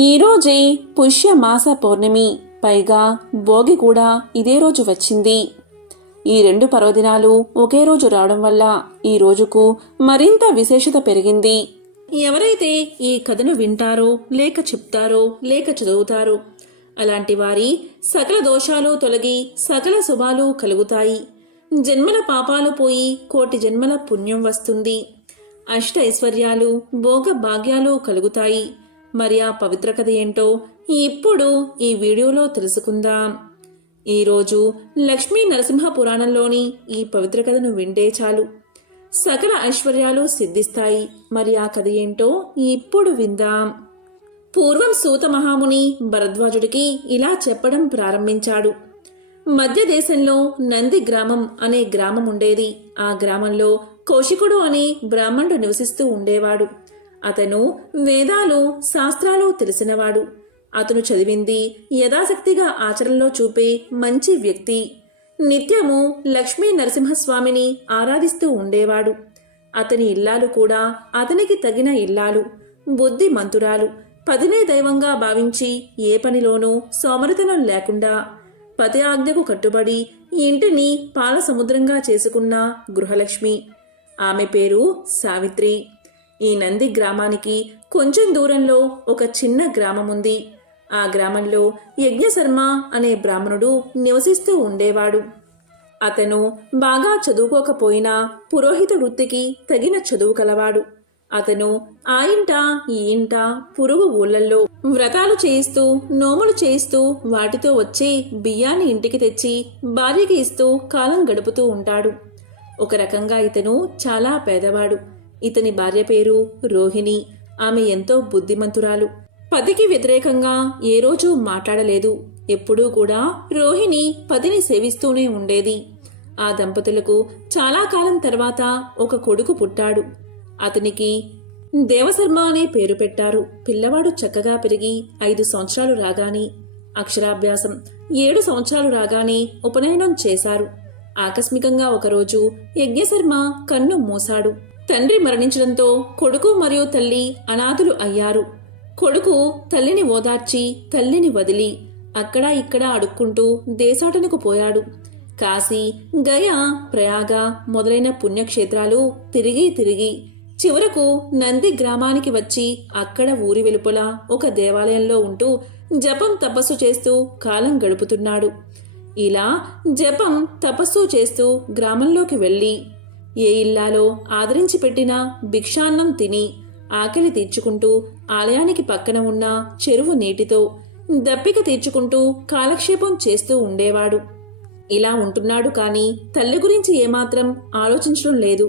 ఈరోజే పుష్యమాస పౌర్ణమి, పైగా భోగి కూడా ఇదే రోజు వచ్చింది. ఈ రెండు పర్వదినాలు ఒకే రోజు రావడం వల్ల ఈ రోజుకు మరింత విశేషత పెరిగింది. ఎవరైతే ఈ కథను వింటారో, లేక చెప్తారో, లేక చదువుతారో అలాంటి వారి సకల దోషాలు తొలగి సకల శుభాలు కలుగుతాయి. జన్మల పాపాలు పోయి కోటి జన్మల పుణ్యం వస్తుంది. అష్ట ఐశ్వర్యాలు, భోగ భాగ్యాలు కలుగుతాయి. మరి ఆ పవిత్ర కథ ఏంటో ఇప్పుడు ఈ వీడియోలో తెలుసుకుందాం. ఈరోజు లక్ష్మీ నరసింహ పురాణంలోని ఈ పవిత్ర కథను వింటే చాలు, సకల ఐశ్వర్యాలు సిద్ధిస్తాయి. మరి ఆ కథ ఏంటో ఇప్పుడు విందాం. పూర్వం సూత మహాముని భరద్వాజుడికి ఇలా చెప్పడం ప్రారంభించాడు. మధ్య దేశంలో నంది గ్రామం అనే గ్రామం ఉండేది. ఆ గ్రామంలో కౌశికుడు అనే బ్రాహ్మణుడు నివసిస్తూ ఉండేవాడు. అతను వేదాలు, శాస్త్రాలు తెలిసినవాడు. అతను చదివింది యథాశక్తిగా ఆచరణలో చూపే మంచి వ్యక్తి. నిత్యము లక్ష్మీ నరసింహస్వామిని ఆరాధిస్తూ ఉండేవాడు. అతని ఇల్లాలు కూడా అతనికి తగిన ఇల్లాలు, బుద్ధిమంతురాలు. పదినే దైవంగా భావించి ఏ పనిలోనూ సోమరితనం లేకుండా పతి ఆజ్ఞకు కట్టుబడి ఇంటిని పాల సముద్రంగా చేసుకున్న గృహలక్ష్మి. ఆమె పేరు సావిత్రి. ఈ నంది గ్రామానికి కొంచెం దూరంలో ఒక చిన్న గ్రామం ఉంది. ఆ గ్రామంలో యజ్ఞశర్మ అనే బ్రాహ్మణుడు నివసిస్తూ ఉండేవాడు. అతను బాగా చదువుకోకపోయినా పురోహిత వృత్తికి తగిన చదువు కలవాడు. అతను ఆ ఇంట ఈ ఇంట పురుగు ఊళ్ళల్లో వ్రతాలు చేయిస్తూ, నోములు చేయిస్తూ వాటితో వచ్చే బియ్యాన్ని ఇంటికి తెచ్చి భార్యకి ఇస్తూ కాలం గడుపుతూ ఉంటాడు. ఒక రకంగా ఇతను చాలా పేదవాడు. ఇతని భార్య పేరు రోహిణి. ఆమె ఎంతో బుద్ధిమంతురాలు. పతికి వ్యతిరేకంగా ఏ రోజు మాట్లాడలేదు. ఎప్పుడూ కూడా రోహిణి పతిని సేవిస్తూనే ఉండేది. ఆ దంపతులకు చాలా కాలం తర్వాత ఒక కొడుకు పుట్టాడు. అతనికి దేవశర్మ అనే పేరు పెట్టారు. పిల్లవాడు చక్కగా పెరిగి 5 సంవత్సరాలు రాగానే అక్షరాభ్యాసం, 7 సంవత్సరాలు రాగానే ఉపనయనం చేశారు. ఆకస్మికంగా ఒకరోజు యజ్ఞశర్మ కన్ను మూశాడు. తండ్రి మరణించడంతో కొడుకు మరియు తల్లి అనాథులు అయ్యారు. కొడుకు తల్లిని ఓదార్చి తల్లిని వదిలి అక్కడా ఇక్కడా అడుక్కుంటూ దేశాటనకు పోయాడు. కాశీ, గయా, ప్రయాగ మొదలైన పుణ్యక్షేత్రాలు తిరిగి చివరకు నంది గ్రామానికి వచ్చి అక్కడ ఊరి వెలుపల ఒక దేవాలయంలో ఉంటూ జపం తపస్సు చేస్తూ కాలం గడుపుతున్నాడు. ఇలా జపం తపస్సు చేస్తూ గ్రామంలోకి వెళ్ళి ఏ ఇల్లాలో ఆదరించి పెట్టిన భిక్షాన్నం తిని ఆకలి తీర్చుకుంటూ ఆలయానికి పక్కన ఉన్న చెరువు నీటితో దప్పిక తీర్చుకుంటూ కాలక్షేపం చేస్తూ ఉండేవాడు. ఇలా ఉంటున్నాడు కానీ తల్లి గురించి ఏమాత్రం ఆలోచించడం లేదు.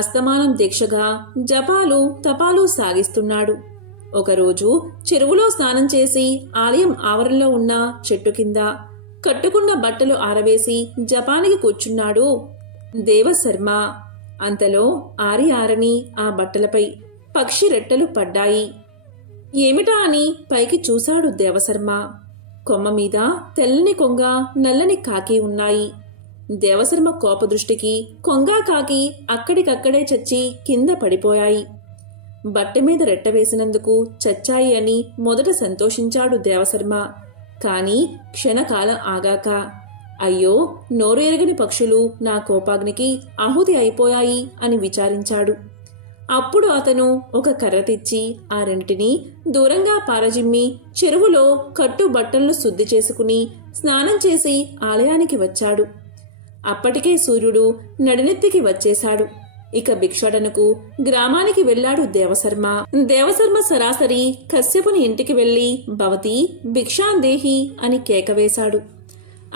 అస్తమానం దీక్షగా జపాలు తపాలు సాగిస్తున్నాడు. ఒకరోజు చెరువులో స్నానం చేసి ఆలయం ఆవరణలో ఉన్న చెట్టు కింద కట్టుకున్న బట్టలు ఆరవేసి జపానికి కూర్చున్నాడు దేవశర్మ. అంతలో ఆరని ఆ బట్టలపై పక్షి రెట్టలు పడ్డాయి. ఏమిటా అని పైకి చూశాడు దేవశర్మ. కొమ్మ మీద తెల్లని కొంగ, నల్లని కాకి ఉన్నాయి. దేవశర్మ కోపదృష్టికి కొంగ, కాకి అక్కడికక్కడే చచ్చి కింద పడిపోయాయి. బట్ట మీద రెట్ట వేసినందుకు చచ్చాయి అని మొదట సంతోషించాడు దేవశర్మ. కాని క్షణకాలం ఆగాక, అయ్యో, నోరు ఎరగని పక్షులు నా కోపాగ్నికి ఆహుతి అయిపోయాయి అని విచారించాడు. అప్పుడు అతను ఒక కర్ర తెచ్చి ఆ రెంటిని దూరంగా పారజిమ్మి చెరువులో కట్టు బట్టలను శుద్ధి చేసుకుని స్నానం చేసి ఆలయానికి వచ్చాడు. అప్పటికే సూర్యుడు నడినెత్తికి వచ్చేశాడు. ఇక భిక్షాటనకు గ్రామానికి వెళ్లాడు దేవశర్మ. దేవశర్మ సరాసరి కశ్యపుని ఇంటికి వెళ్లి భవతి భిక్షాందేహి అని కేకవేశాడు.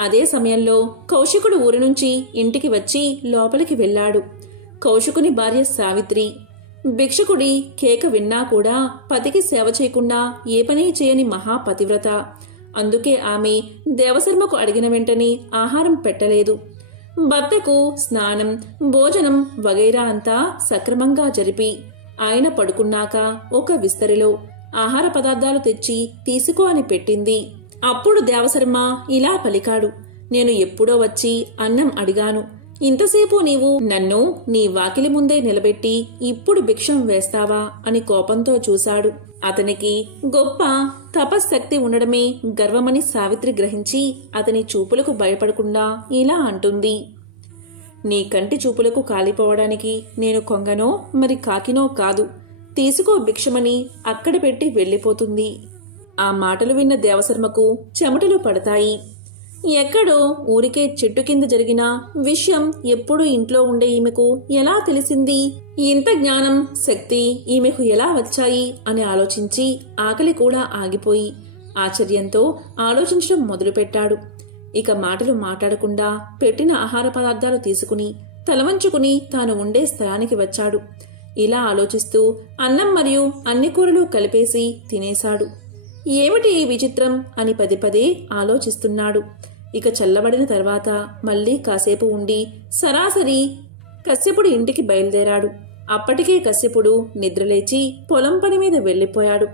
అదే సమయంలో కౌశికుడు ఊరి నుంచి ఇంటికి వచ్చి లోపలికి వెళ్లాడు. కౌశికుని భార్య సావిత్రి. భిక్షకుడి కేక విన్నా కూడా పతికి సేవ చేయకుండా ఏ పని చేయని మహాపతివ్రత. అందుకే ఆమె దేవశర్మకు అడిగిన వెంటనే ఆహారం పెట్టలేదు. భర్తకు స్నానం, భోజనం వగైరా అంతా సక్రమంగా జరిపి ఆయన పడుకున్నాక ఒక విస్తరిలో ఆహార పదార్థాలు తెచ్చి తీసుకో అని పెట్టింది. అప్పుడు దేవశర్మ ఇలా పలికాడు, నేను ఎప్పుడో వచ్చి అన్నం అడిగాను. ఇంతసేపు నీవు నన్ను నీ వాకిలి ముందే నిలబెట్టి ఇప్పుడు భిక్షం వేస్తావా అని కోపంతో చూశాడు. అతనికి గొప్ప తపశ్శక్తి ఉండడమే గర్వమని సావిత్రి గ్రహించి అతని చూపులకు భయపడకుండా ఇలా అంటుంది. నీ కంటి చూపులకు కాలిపోవడానికి నేను కొంగనో మరి కాకినో కాదు, తీసుకో భిక్షమని అక్కడ పెట్టి వెళ్ళిపోతుంది. ఆ మాటలు విన్న దేవశర్మకు చెమటలు పడతాయి. ఎక్కడో ఊరికే చెట్టు కింద జరిగిన విషయం ఎప్పుడూ ఇంట్లో ఉండే ఈమెకు ఎలా తెలిసింది? ఇంత జ్ఞానం, శక్తి ఈమెకు ఎలా వచ్చాయి అని ఆలోచించి ఆకలి కూడా ఆగిపోయి ఆశ్చర్యంతో ఆలోచించడం మొదలుపెట్టాడు. ఇక మాటలు మాట్లాడకుండా పెట్టిన ఆహార పదార్థాలు తీసుకుని తలవంచుకుని తాను ఉండే స్థలానికి వచ్చాడు. ఇలా ఆలోచిస్తూ అన్నం మరియు అన్ని కూరలు కలిపేసి తినేశాడు. ఏమిటి ఈ విచిత్రం అని పదే పదే ఆలోచిస్తున్నాడు. ఇక చల్లబడిన తర్వాత మళ్లీ కాసేపు ఉండి సరాసరి కశ్యపుడు ఇంటికి బయలుదేరాడు. అప్పటికే కశ్యపుడు నిద్రలేచి పొలం పని మీద వెళ్లిపోయాడు.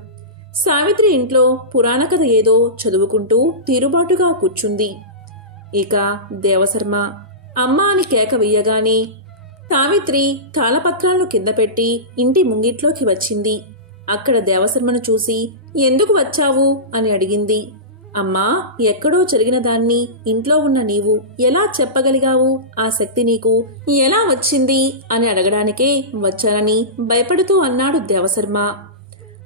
సావిత్రి ఇంట్లో పురాణ కథ ఏదో చదువుకుంటూ తీరుబాటుగా కూర్చుంది. ఇక దేవశర్మ అమ్మా అని కేక వెయ్యగానే సావిత్రి తాళపత్రాలను కింద పెట్టి ఇంటి ముంగిట్లోకి వచ్చింది. అక్కడ దేవశర్మను చూసి ఎందుకు వచ్చావు అని అడిగింది. అమ్మా, ఎక్కడో జరిగిన దాన్ని ఇంట్లో ఉన్న నీవు ఎలా చెప్పగలిగావు? ఆ శక్తి నీకు ఎలా వచ్చింది అని అడగడానికే వచ్చానని భయపడుతూ అన్నాడు దేవశర్మ.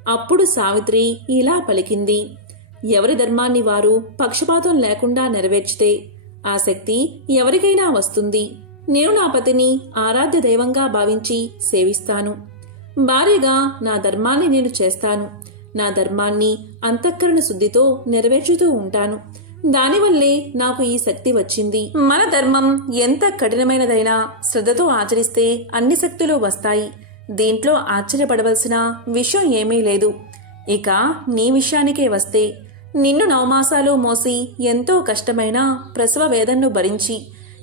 అప్పుడు సావిత్రి ఇలా పలికింది. ఎవరి ధర్మాన్ని వారు పక్షపాతం లేకుండా నెరవేర్చితే ఆ శక్తి ఎవరికైనా వస్తుంది. నేను నా పతిని ఆరాధ్య దైవంగా భావించి సేవిస్తాను. భార్యగా నా ధర్మాన్ని నేను చేస్తాను. నా ధర్మాన్ని అంతఃకరణ శుద్ధితో నెరవేర్చుతూ ఉంటాను. దానివల్లే నాకు ఈ శక్తి వచ్చింది. మన ధర్మం ఎంత కఠినమైనదైనా శ్రద్ధతో ఆచరిస్తే అన్ని శక్తులు వస్తాయి. దీంట్లో ఆశ్చర్యపడవలసిన విషయం ఏమీ లేదు. ఇక నీ విషయానికే వస్తే, నిన్ను 9 మాసాలు మోసి ఎంతో కష్టమైన ప్రసవ వేదనను భరించి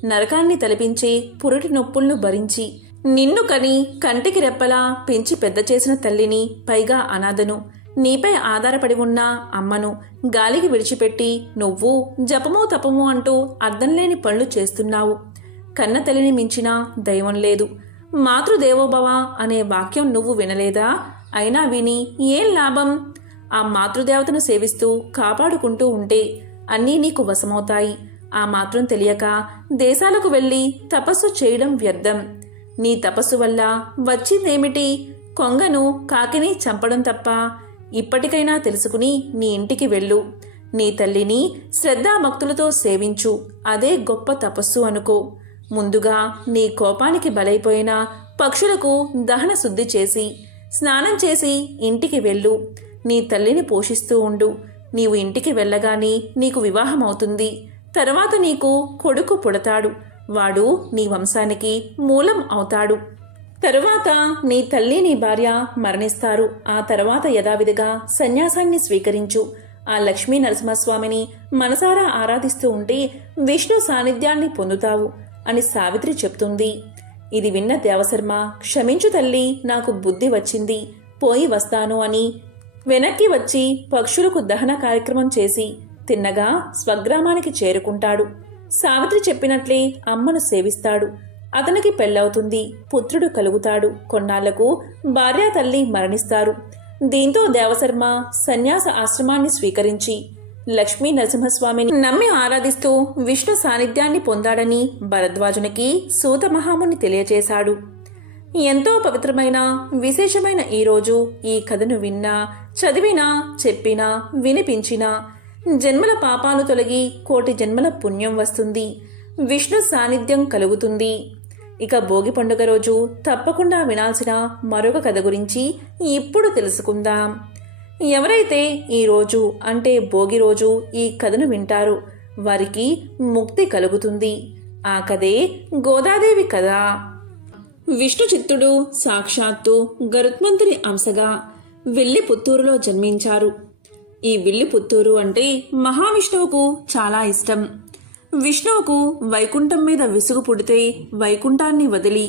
నరకాన్ని తలపించే పురిటి నొప్పులను భరించి నిన్ను కని కంటికి రెప్పలా పెంచి పెద్ద చేసిన తల్లిని, పైగా అనాథను, నీపై ఆధారపడి ఉన్న అమ్మను గాలికి విడిచిపెట్టి నువ్వు జపమో తపమో అంటూ అర్థంలేని పనులు చేస్తున్నావు. కన్న తల్లిని మించిన దైవం లేదు. మాతృదేవోభవ అనే వాక్యం నువ్వు వినలేదా? అయినా విని ఏం లాభం? ఆ మాతృదేవతను సేవిస్తూ కాపాడుకుంటూ ఉంటే అన్నీ నీకు వశమవుతాయి. ఆ మాత్రం తెలియక దేశాలకు వెళ్ళి తపస్సు చేయడం వ్యర్థం. నీ తపస్సు వల్ల వచ్చిందేమిటి? కొంగను, కాకిని చంపడం తప్ప. ఇప్పటికైనా తెలుసుకుని నీ ఇంటికి వెళ్ళు. నీ తల్లిని శ్రద్ధాభక్తులతో సేవించు. అదే గొప్ప తపస్సు అనుకో. ముందుగా నీ కోపానికి బలైపోయిన పక్షులకు దహన శుద్ధి చేసి స్నానం చేసి ఇంటికి వెళ్ళు. నీ తల్లిని పోషిస్తూ ఉండు. నీవు ఇంటికి వెళ్ళగానే నీకు వివాహమవుతుంది. తర్వాత నీకు కొడుకు పుడతాడు. వాడు నీ వంశానికి మూలం అవుతాడు. తరువాత నీ తల్లి, నీ భార్య మరణిస్తారు. ఆ తర్వాత యథావిధిగా సన్యాసాన్ని స్వీకరించు. ఆ లక్ష్మీ నరసింహస్వామిని మనసారా ఆరాధిస్తూ ఉంటే విష్ణు సాన్నిధ్యాన్ని పొందుతావు అని సావిత్రి చెప్తుంది. ఇది విన్న దేవశర్మ, క్షమించు తల్లి, నాకు బుద్ధి వచ్చింది, పోయి వస్తాను అని వెనక్కి వచ్చి పక్షులకు దహన కార్యక్రమం చేసి తిన్నగా స్వగ్రామానికి చేరుకుంటాడు. సావిత్రి చెప్పినట్లే అమ్మను సేవిస్తాడు. అతనికి పెళ్ళవుతుంది. పుత్రుడు కలుగుతాడు. కొన్నాళ్లకు భార్య, తల్లి మరణిస్తారు. దీంతో దేవశర్మ సన్యాస ఆశ్రమాన్ని స్వీకరించి లక్ష్మీ నరసింహస్వామిని నమ్మి ఆరాధిస్తూ విష్ణు సాన్నిధ్యాన్ని పొందాడని భరద్వాజునికి సూత మహాముని తెలియచేశాడు. ఎంతో పవిత్రమైన విశేషమైన ఈరోజు ఈ కథను విన్నా, చదివినా, చెప్పినా, వినిపించినా జన్మల పాపాలు తొలగి కోటి జన్మల పుణ్యం వస్తుంది. విష్ణు సాన్నిధ్యం కలుగుతుంది. ఇక భోగి పండుగ రోజు తప్పకుండా వినాల్సిన మరొక కథ గురించి ఇప్పుడు తెలుసుకుందాం. ఎవరైతే ఈ రోజు అంటే భోగి రోజు ఈ కథను వింటారో వారికి ముక్తి కలుగుతుంది. ఆ కథే గోదాదేవి కథ. విష్ణు చిత్తుడు సాక్షాత్తు గరుత్మంతుని అంశగా విల్లిపుత్తూరులో జన్మించారు. ఈ విల్లిపుత్తూరు అంటే మహావిష్ణువుకు చాలా ఇష్టం. విష్ణువుకు వైకుంఠం మీద విసుగు పుడితే వైకుంఠాన్ని వదిలి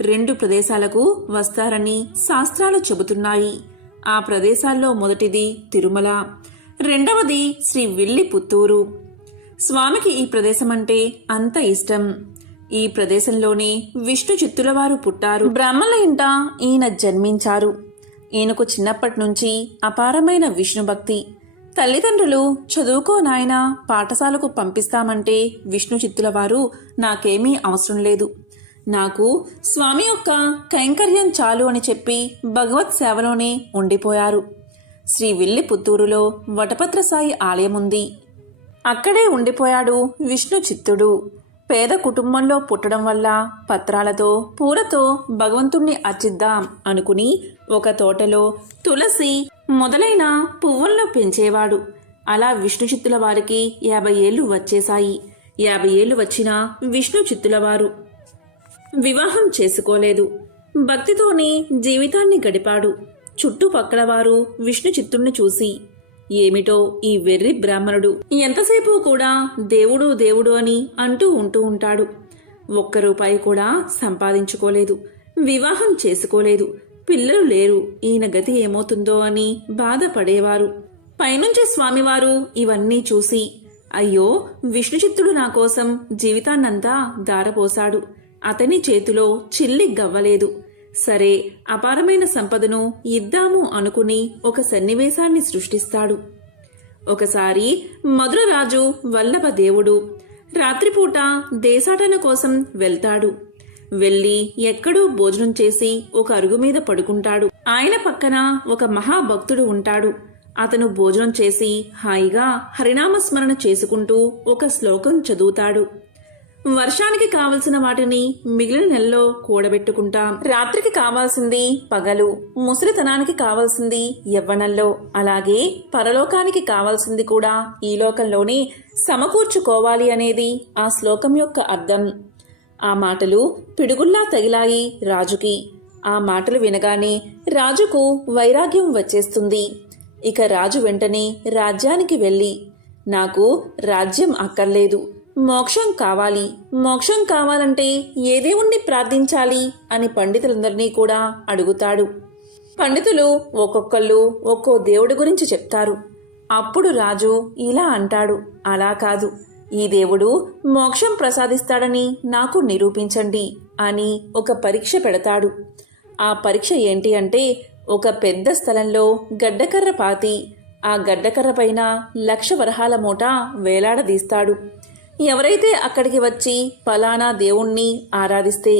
2 ప్రదేశాలకు వస్తారని శాస్త్రాలు చెబుతున్నాయి. ఆ ప్రదేశాల్లో మొదటిది తిరుమల, రెండవది శ్రీ విల్లిపుత్తూరు. స్వామికి ఈ ప్రదేశమంటే అంత ఇష్టం. ఈ ప్రదేశంలోనే విష్ణు చిత్తులవారు పుట్టారు. బ్రాహ్మణుల ఇంట ఈయన జన్మించారు. ఈయనకు చిన్నప్పటి నుంచి అపారమైన విష్ణు భక్తి. తల్లిదండ్రులు చదువుకో నాయనా పాఠశాలకు పంపిస్తామంటే విష్ణు చిత్తుల వారు నాకేమీ అవసరం లేదు, నాకు స్వామి యొక్క కైంకర్యం చాలు అని చెప్పి భగవత్ సేవలోనే ఉండిపోయారు. శ్రీ విల్లిపుత్తూరులో వటపత్రసాయి ఆలయముంది. అక్కడే ఉండిపోయాడు విష్ణు చిత్తుడు. పేద కుటుంబంలో పుట్టడం వల్ల పత్రాలతో పూలతో భగవంతుణ్ణి అర్చిద్దాం అనుకుని ఒక తోటలో తులసి మొదలైన పువ్వులను పెంచేవాడు. అలా విష్ణు చిత్తుల వారికి 50 ఏళ్లు వచ్చేశాయి. 50 ఏళ్లు వచ్చినా విష్ణు చిత్తుల వారు వివాహం చేసుకోలేదు. భక్తితోనే జీవితాన్ని గడిపాడు. చుట్టుపక్కల వారు విష్ణు చిత్తుణ్ణి చూసి, ఏమిటో ఈ వెర్రి బ్రాహ్మణుడు ఎంతసేపు కూడా దేవుడు దేవుడు అని అంటూ ఉంటాడు. 1 రూపాయి కూడా సంపాదించుకోలేదు, వివాహం చేసుకోలేదు, పిల్లలు లేరు, ఈయన గతి ఏమవుతుందో అని బాధపడేవారు. పైనుంచి స్వామివారు ఇవన్నీ చూసి, అయ్యో విష్ణుచిత్తుడు నా కోసం జీవితాన్నంతా దారపోశాడు, అతని చేతిలో చిల్లి గవ్వలేదు, సరే అపారమైన సంపదను ఇద్దాము అనుకుని ఒక సన్నివేశాన్ని సృష్టిస్తాడు. ఒకసారి మధురరాజు వల్లభదేవుడు రాత్రిపూట దేశాటన కోసం వెళ్తాడు. వెళ్లి ఎక్కడో భోజనం చేసి ఒక అరుగు మీద పడుకుంటాడు. ఆయన పక్కన ఒక మహాభక్తుడు ఉంటాడు. అతను భోజనం చేసి హాయిగా హరినామస్మరణ చేసుకుంటూ ఒక శ్లోకం చదువుతాడు. వర్షానికి కావలసిన వాటిని మిగిలిన నెలలో కూడబెట్టుకుంటాం, రాత్రికి కావాల్సింది పగలు, ముసలితనానికి కావాల్సింది యవ్వనంలో, అలాగే పరలోకానికి కావాల్సింది కూడా ఈ లోకంలోనే సమకూర్చుకోవాలి అనేది ఆ శ్లోకం యొక్క అర్థం. ఆ మాటలు పిడుగుల్లా తగిలాయి రాజుకి. ఆ మాటలు వినగానే రాజుకు వైరాగ్యం వచ్చేస్తుంది. ఇక రాజు వెంటనే రాజ్యానికి వెళ్ళి, నాకు రాజ్యం అక్కర్లేదు, మోక్షం కావాలి, మోక్షం కావాలంటే ఏ దేవుణ్ణి ప్రార్థించాలి అని పండితులందరినీ కూడా అడుగుతాడు. పండితులు ఒక్కొక్కళ్ళు ఒక్కో దేవుడి గురించి చెప్తారు. అప్పుడు రాజు ఇలా అంటాడు, అలా కాదు, ఈ దేవుడు మోక్షం ప్రసాదిస్తాడని నాకు నిరూపించండి అని ఒక పరీక్ష పెడతాడు. ఆ పరీక్ష ఏంటి అంటే, ఒక పెద్ద స్థలంలో గడ్డకర్ర పాతి ఆ గడ్డకర్ర పైన 1,00,000 వరహాల మూట వేలాడదీస్తాడు. ఎవరైతే అక్కడికి వచ్చి ఫలానా దేవుణ్ణి ఆరాధిస్తే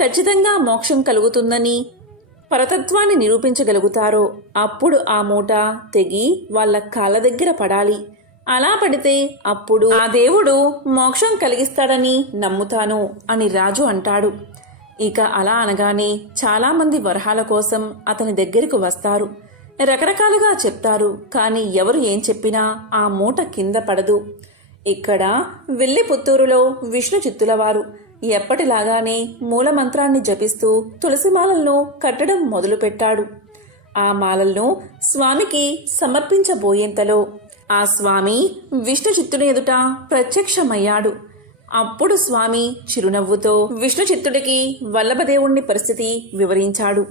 ఖచ్చితంగా మోక్షం కలుగుతుందని పరతత్వాన్ని నిరూపించగలుగుతారో అప్పుడు ఆ మూట తెగి వాళ్ళ కాళ్ళ దగ్గర పడాలి. అలా పడితే అప్పుడు ఆ దేవుడు మోక్షం కలిగిస్తాడని నమ్ముతాను అని రాజు అంటాడు. ఇక అలా అనగానే చాలామంది వరహాల కోసం అతని దగ్గరకు వస్తారు. రకరకాలుగా చెప్తారు, కానీ ఎవరు ఏం చెప్పినా ఆ మూట కింద పడదు. ఇక్కడ విల్లిపుత్తూరులో విష్ణు చిత్తులవారు ఎప్పటిలాగానే మూలమంత్రాన్ని జపిస్తూ తులసిమాలలను కట్టడం మొదలుపెట్టాడు. ఆ మాలలను స్వామికి సమర్పించబోయేంతలో ఆ స్వామి విష్ణు చిత్తుని ఎదుట ప్రత్యక్షమయ్యాడు. అప్పుడు స్వామి చిరునవ్వుతో విష్ణు చిత్తుడికి వల్లభదేవుణ్ణి పరిస్థితి వివరించాడు.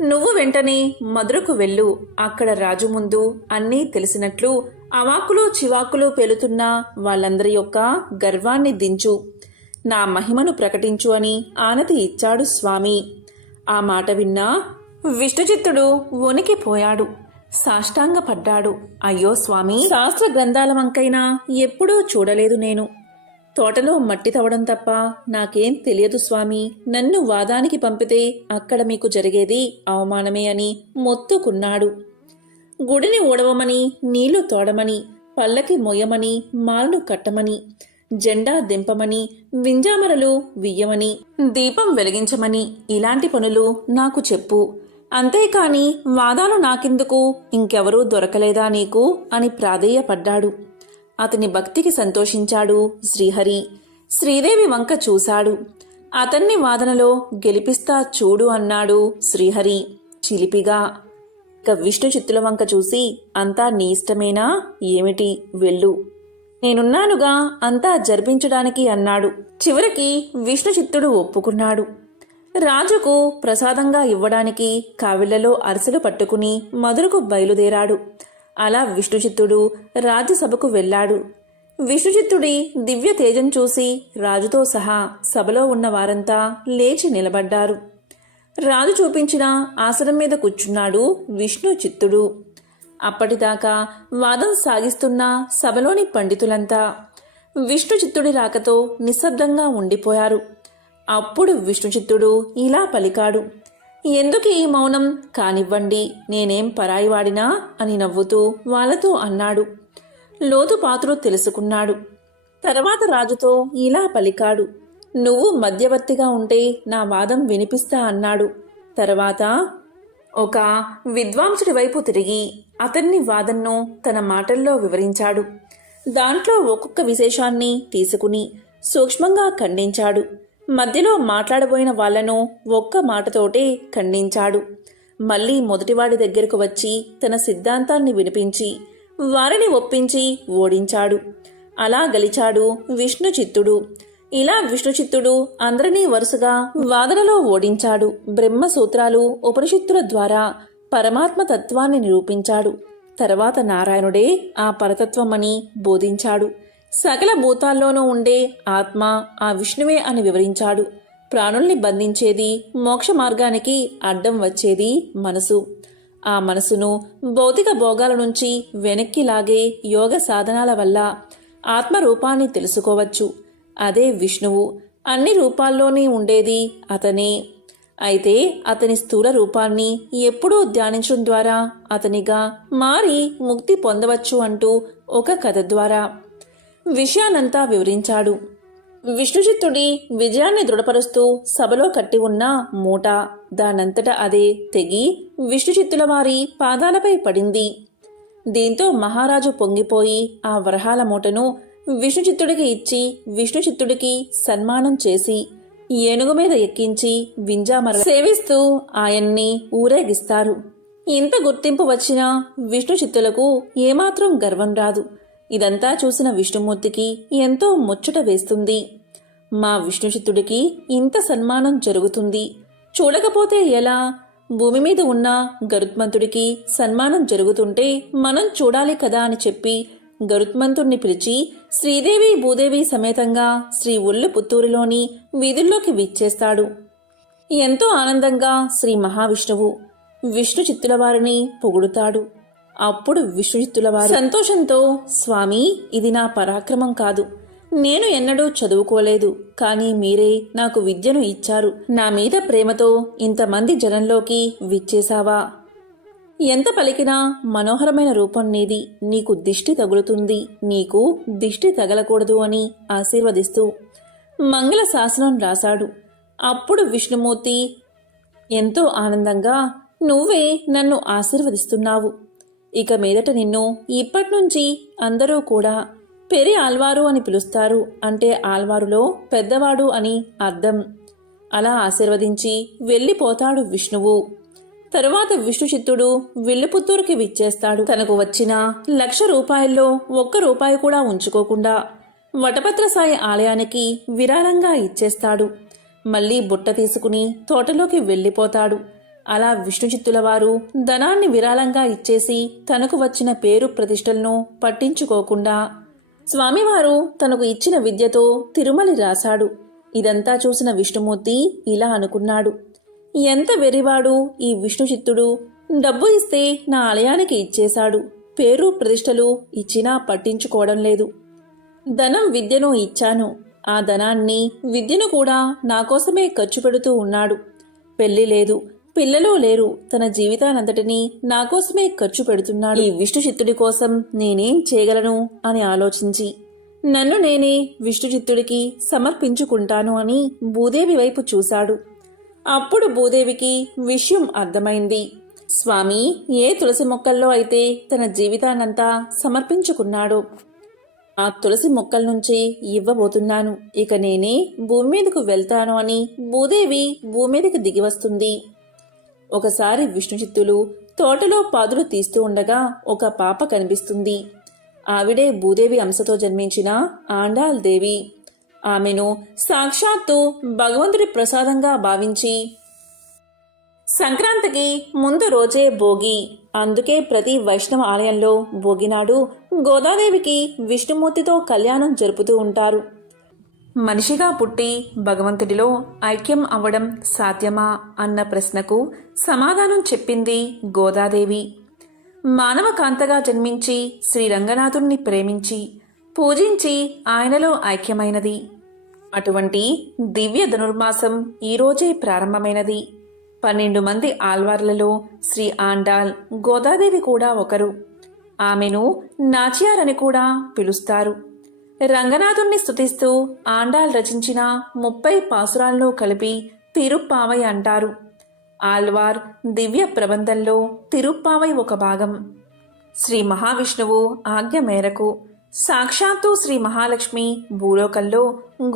నువ్వు వెంటనే మధురకు వెళ్ళు, అక్కడ రాజు ముందు అన్నీ తెలిసినట్లు అవాకులు చివాకులు పేలుతున్న వాళ్ళందరి యొక్క గర్వాన్ని దించు, నా మహిమను ప్రకటించు అని ఆనతి ఇచ్చాడు స్వామి. ఆ మాట విన్నా విష్ణుచిత్తుడు వణికిపోయాడు, సాష్టాంగపడ్డాడు. అయ్యో స్వామి, శాస్త్ర గ్రంథాల వంకైనా ఎప్పుడూ చూడలేదు నేను, తోటలో మట్టి తవ్వడం తప్ప నాకేం తెలియదు స్వామి, నన్ను వాదానికి పంపితే అక్కడ మీకు జరిగేది అవమానమే అని మొత్తుకున్నాడు. గుడిని ఊడవమని, నీళ్లు తోడమని, పల్లకి మొయ్యమని, మాలను కట్టమని, జెండా దింపమని, వింజామరలు వియ్యమని, దీపం వెలిగించమని, ఇలాంటి పనులు నాకు చెప్పు, అంతేకాని వాదాలు నాకెందుకు, ఇంకెవరూ దొరకలేదా నీకు అని ప్రాధేయపడ్డాడు. అతని భక్తికి సంతోషించాడు శ్రీహరి. శ్రీదేవి వంక చూశాడు. అతన్ని వాదనలో గెలిపిస్తా చూడు అన్నాడు శ్రీహరి చిలిపిగా. ఇక విష్ణు చిత్తుల వంక చూసి, అంతా నీ ఇష్టమేనా ఏమిటి, వెళ్ళు, నేనున్నానుగా అంతా జరిపించడానికి అన్నాడు. చివరికి విష్ణు చిత్తుడు ఒప్పుకున్నాడు. రాజుకు ప్రసాదంగా ఇవ్వడానికి కావిళ్లలో అరిసెలు పట్టుకుని మధురకు బయలుదేరాడు. అలా విష్ణుచిత్తుడు రాజ్యసభకు వెళ్లాడు. విష్ణుచిత్తుడి దివ్య తేజం చూసి రాజుతో సహా సభలో ఉన్న వారంతా లేచి నిలబడ్డారు. రాజు చూపించిన ఆసనం మీద కూర్చున్నాడు విష్ణు చిత్తుడు. అప్పటిదాకా వాదం సాగిస్తున్న సభలోని పండితులంతా విష్ణు చిత్తుడి రాకతో నిశ్శబ్దంగా ఉండిపోయారు. అప్పుడు విష్ణు చిత్తుడు ఇలా పలికాడు, ఎందుకు ఈ మౌనం? కానివ్వండి, నేనేం పరాయివాడినా అని నవ్వుతూ వాళ్లతో అన్నాడు. లోతుపాతులు తెలుసుకున్నాడు. తర్వాత రాజుతో ఇలా పలికాడు, నువ్వు మధ్యవర్తిగా ఉంటే నా వాదం వినిపిస్తా అన్నాడు. తర్వాత ఒక విద్వాంసుడి వైపు తిరిగి అతన్ని వాదన్ను తన మాటల్లో వివరించాడు. దాంట్లో ఒక్కొక్క విశేషాన్ని తీసుకుని సూక్ష్మంగా ఖండించాడు. మధ్యలో మాట్లాడబోయిన వాళ్లను ఒక్క మాటతోటే ఖండించాడు. మళ్లీ మొదటివాడి దగ్గరకు వచ్చి తన సిద్ధాంతాన్ని వినిపించి వారిని ఒప్పించి ఓడించాడు. అలా గెలిచాడు విష్ణు చిత్తుడు. ఇలా విష్ణు చిత్తుడు అందరినీ వరుసగా వాదనలో ఓడించాడు. బ్రహ్మసూత్రాలు ఉపనిషత్తుల ద్వారా పరమాత్మ తత్వాన్ని నిరూపించాడు. తర్వాత నారాయణుడే ఆ పరతత్వమని బోధించాడు. సకల భూతాల్లోనూ ఉండే ఆత్మ ఆ విష్ణువే అని వివరించాడు. ప్రాణుల్ని బంధించేది, మోక్ష మార్గానికి అడ్డం వచ్చేది మనసు. ఆ మనసును భౌతిక భోగాల నుంచి వెనక్కి లాగే యోగ సాధనాల వల్ల ఆత్మరూపాన్ని తెలుసుకోవచ్చు. అదే విష్ణువు. అన్ని రూపాల్లోనే ఉండేది అతనే. అయితే అతని స్థూల రూపాన్ని ఎప్పుడూ ధ్యానించడం ద్వారా అతనిగా మారి ముక్తి పొందవచ్చు అంటూ ఒక కథ ద్వారా విషయానంతా వివరించాడు. విష్ణుచిత్తుడి విజయాన్ని దృఢపరుస్తూ సభలో కట్టి ఉన్న మూట దానంతట అదే తెగి విష్ణుచిత్తుల వారి పాదాలపై పడింది. దీంతో మహారాజు పొంగిపోయి ఆ వరహాల మూటను విష్ణుచిత్తుడికి ఇచ్చి విష్ణుచిత్తుడికి సన్మానం చేసి ఏనుగు మీద ఎక్కించి వింజామర సేవిస్తూ ఆయన్ని ఊరేగిస్తారు. ఇంత గుర్తింపు వచ్చినా విష్ణుచిత్తులకు ఏమాత్రం గర్వం రాదు. ఇదంతా చూసిన విష్ణుమూర్తికి ఎంతో ముచ్చట వేస్తుంది. మా విష్ణుచిత్తుడికి ఇంత సన్మానం జరుగుతుంది, చూడకపోతే ఎలా? భూమి మీద ఉన్న గరుత్మంతుడికి సన్మానం జరుగుతుంటే మనం చూడాలి కదా అని చెప్పి గరుత్మంతుణ్ణి పిలిచి శ్రీదేవి భూదేవి సమేతంగా శ్రీ ఒళ్ళు పుత్తూరులోని వీధుల్లోకి విచ్చేస్తాడు. ఎంతో ఆనందంగా శ్రీ మహావిష్ణువు విష్ణు చిత్తుల వారిని పొగుడుతాడు. అప్పుడు విష్ణు చిత్తుల వారు సంతోషంతో, స్వామి, ఇది నా పరాక్రమం కాదు, నేను ఎన్నడూ చదువుకోలేదు, కానీ మీరే నాకు విద్యను ఇచ్చారు. నా మీద ప్రేమతో ఇంతమంది జనంలోకి విచ్చేశావా? ఎంత పలికినా మనోహరమైన రూపం నీది, నీకు దిష్టి తగులుతుంది, నీకు దిష్టి తగలకూడదు అని ఆశీర్వదిస్తూ మంగళ శాసనం రాశాడు. అప్పుడు విష్ణుమూర్తి ఎంతో ఆనందంగా, నువ్వే నన్ను ఆశీర్వదిస్తున్నావు, ఇక మీదట నిన్ను ఇప్పట్నుంచి అందరూ కూడా పెరి ఆల్వారు అని పిలుస్తారు. అంటే ఆల్వారులో పెద్దవాడు అని అర్థం. అలా ఆశీర్వదించి వెళ్ళిపోతాడు విష్ణువు. తరువాత విష్ణుచిత్తుడు విల్లుపుత్తూరుకి విచ్చేస్తాడు. తనకు వచ్చిన 1,00,000 రూపాయల్లో 1 రూపాయి కూడా ఉంచుకోకుండా వటపత్రసాయి ఆలయానికి విరాళంగా ఇచ్చేస్తాడు. మళ్లీ బుట్ట తీసుకుని తోటలోకి వెళ్ళిపోతాడు. అలా విష్ణుచిత్తుల వారు ధనాన్ని విరాళంగా ఇచ్చేసి తనకు వచ్చిన పేరు ప్రతిష్టలను పట్టించుకోకుండా స్వామివారు తనకు ఇచ్చిన విద్యతో తిరుమలి రాశాడు. ఇదంతా చూసిన విష్ణుమూర్తి ఇలా అనుకున్నాడు, ఎంత వెర్రివాడు ఈ విష్ణుచిత్తుడు, డబ్బు ఇస్తే నా ఆలయానికి ఇచ్చేశాడు, పేరు ప్రతిష్టలు ఇచ్చినా పట్టించుకోవడం లేదు. ధనం విద్యను ఇచ్చాను, ఆ ధనాన్ని విద్యను కూడా నాకోసమే ఖర్చు పెడుతూ ఉన్నాడు. పెళ్లి లేదు, పిల్లలు లేరు, తన జీవితానంతటినీ నాకోసమే ఖర్చు పెడుతున్నాడు. ఈ విష్ణుచిత్తుడి కోసం నేనేం చేయగలను అని ఆలోచించి నన్ను నేనే విష్ణుచిత్తుడికి సమర్పించుకుంటాను అని భూదేవి వైపు చూశాడు. అప్పుడు భూదేవికి విషయం అర్థమైంది. స్వామి ఏ తులసి మొక్కల్లో అయితే తన జీవితానంతా సమర్పించుకున్నాడో ఆ తులసి మొక్కల నుంచి ఇవ్వబోతున్నాను, ఇక నేనే భూమి మీదకు వెళ్తాను అని భూదేవి భూమి మీదకి దిగివస్తుంది. ఒకసారి విష్ణుచిత్తులు తోటలో పాదులు తీస్తూ ఉండగా ఒక పాప కనిపిస్తుంది. ఆవిడే భూదేవి అంశతో జన్మించిన ఆండాల్ దేవి. ఆమెను సాక్షాత్తు భగవంతుడి ప్రసాదంగా భావించి సంక్రాంతికి ముందు రోజే భోగి, అందుకే ప్రతి వైష్ణవ ఆలయంలో భోగినాడు గోదాదేవికి విష్ణుమూర్తితో కళ్యాణం జరుపుతూ ఉంటారు. మనిషిగా పుట్టి భగవంతుడిలో ఐక్యం అవ్వడం సాధ్యమా అన్న ప్రశ్నకు సమాధానం చెప్పింది గోదాదేవి. మానవ కాంతగా జన్మించి శ్రీరంగనాథుణ్ణి ప్రేమించి పూజించి ఆయనలో ఐక్యమైనది. అటువంటి దివ్య ధనుర్మాసం ఈరోజే ప్రారంభమైనది. 12 మంది ఆల్వార్లలో శ్రీ ఆండాల్ గోదాదేవి కూడా ఒకరు. ఆమెను నాచియార్ అని కూడా పిలుస్తారు. రంగనాథుణ్ణి స్తుతిస్తూ ఆండాల్ రచించిన 30 పాసురాలను కలిపి తిరుప్పావై అంటారు. ఆల్వార్ దివ్య ప్రబంధంలో తిరుప్పావై ఒక భాగం. శ్రీ మహావిష్ణువు ఆజ్ఞ మేరకు సాక్షాత్తు శ్రీ మహాలక్ష్మి భూలోకంలో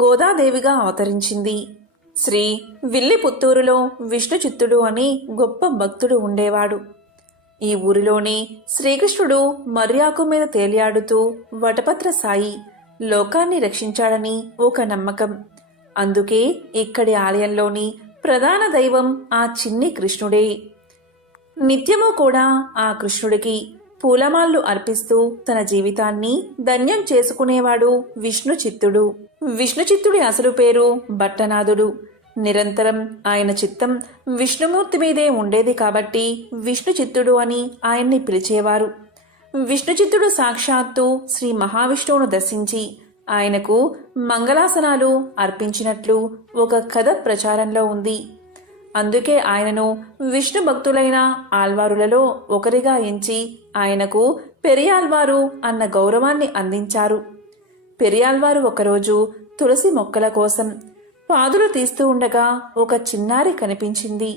గోదాదేవిగా అవతరించింది. శ్రీ విల్లిపుత్తూరులో విష్ణు చిత్తుడు అని గొప్ప భక్తుడు ఉండేవాడు. ఈ ఊరిలోనే శ్రీకృష్ణుడు మర్యాకు మీద తేలియాడుతూ వటపత్ర సాయి లోకాన్ని రక్షించాడని ఒక నమ్మకం. అందుకే ఇక్కడి ఆలయంలోని ప్రధాన దైవం ఆ చిన్ని కృష్ణుడే. నిత్యము కూడా ఆ కృష్ణుడికి పూలమాళ్ళు అర్పిస్తూ తన జీవితాన్ని ధన్యం చేసుకునేవాడు విష్ణు చిత్తుడు. విష్ణు చిత్తుడి అసలు పేరు భట్టనాథుడు. నిరంతరం ఆయన చిత్తం విష్ణుమూర్తి మీదే ఉండేది కాబట్టి విష్ణు చిత్తుడు అని ఆయన్ని పిలిచేవారు. విష్ణు చిత్తుడు సాక్షాత్తు శ్రీ మహావిష్ణువును దర్శించి ఆయనకు మంగళాసనాలు అర్పించినట్లు ఒక కథ ప్రచారంలో ఉంది. అందుకే ఆయనను విష్ణు భక్తులైన ఆల్వారులలో ఒకరిగా ఎంచి ఆయనకు పెరియాల్వారు అన్న గౌరవాన్ని అందించారు. పెరియాల్వారు ఒకరోజు తులసి మొక్కల కోసం పాదులు తీస్తూ ఉండగా ఒక చిన్నారి కనిపించింది.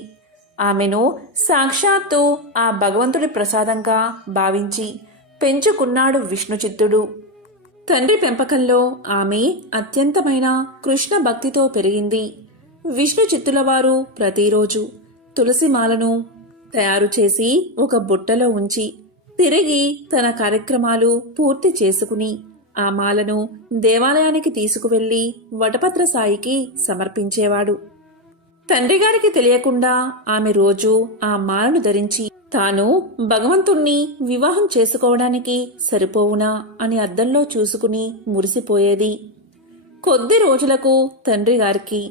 ఆమెను సాక్షాత్తు ఆ భగవంతుడి ప్రసాదంగా భావించి పెంచుకున్నాడు విష్ణు చిత్తుడు. తండ్రి పెంపకంలో ఆమె అత్యంతమైన కృష్ణ భక్తితో పెరిగింది. విష్ణు చిత్తులవారు ప్రతిరోజు తులసిమాలను తయారు చేసి ఒక బుట్టలో ఉంచి తిరిగి తన కార్యక్రమాలు పూర్తి చేసుకుని ఆ మాలను దేవాలయానికి తీసుకువెళ్లి వటపత్ర సాయికి సమర్పించేవాడు. తండ్రిగారికి తెలియకుండా ఆమె రోజు ఆ మాలను ధరించి తాను భగవంతుణ్ణి వివాహం చేసుకోవడానికి సరిపోవునా అని అద్దంలో చూసుకుని మురిసిపోయేది. కొద్ది రోజులకు తండ్రిగారికి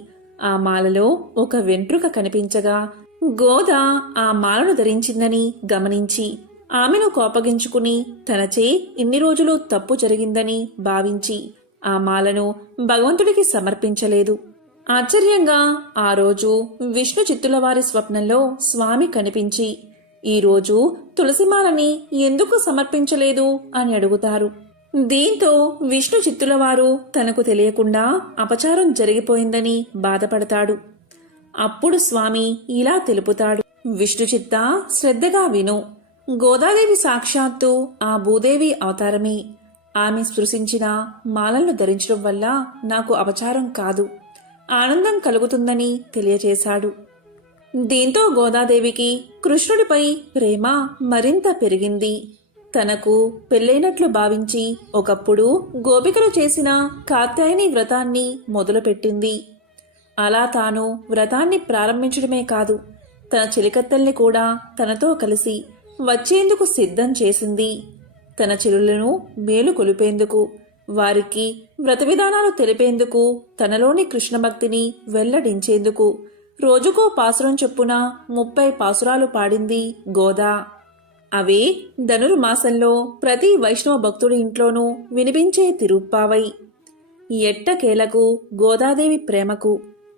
ఆ మాలలో ఒక వెంట్రుక కనిపించగా గోద ఆ మాలను ధరించిందని గమనించి ఆమెను కోపగించుకుని తనచే ఇన్ని రోజులు తప్పు జరిగిందని భావించి ఆ మాలను భగవంతుడికి సమర్పించలేదు. ఆశ్చర్యంగా ఆ రోజు విష్ణు చిత్తులవారి స్వప్నంలో స్వామి కనిపించి ఈరోజు తులసిమాలని ఎందుకు సమర్పించలేదు అని అడుగుతారు. దీంతో విష్ణు చిత్తులవారు తనకు తెలియకుండా అపచారం జరిగిపోయిందని బాధపడతాడు. అప్పుడు స్వామి ఇలా తెలుపుతాడు, విష్ణు చిత్త శ్రద్ధగా విను. గోదాదేవి సాక్షాత్తు ఆ భూదేవి అవతారమే. ఆమె స్పృశించిన మాలలను ధరించడం వల్ల నాకు అపచారం కాదు, ఆనందం కలుగుతుందని తెలియచేశాడు. దీంతో గోదాదేవికి కృష్ణుడిపై ప్రేమ మరింత పెరిగింది. తనకు పెళ్లైనట్లు భావించి ఒకప్పుడు గోపికలు చేసిన కాత్యాయని వ్రతాన్ని మొదలుపెట్టింది. అలా తాను వ్రతాన్ని ప్రారంభించడమే కాదు, తన చెలికత్తెల్ని కూడా తనతో కలిసి వచ్చేందుకు సిద్ధం చేసింది. తన చెలులను మేలు కొలిపేందుకు, వారికి వ్రత విధానాలు తెలిపేందుకు, తనలోని కృష్ణభక్తిని వెల్లడించేందుకు రోజుకో పాసురం చొప్పున 30 పాసురాలు పాడింది గోదా. అవే ధనుర్మాసంలో ప్రతి వైష్ణవ భక్తుడి ఇంట్లోనూ వినిపించే తిరుప్పావై. ఎట్టకేలకు గోదాదేవి ప్రేమకు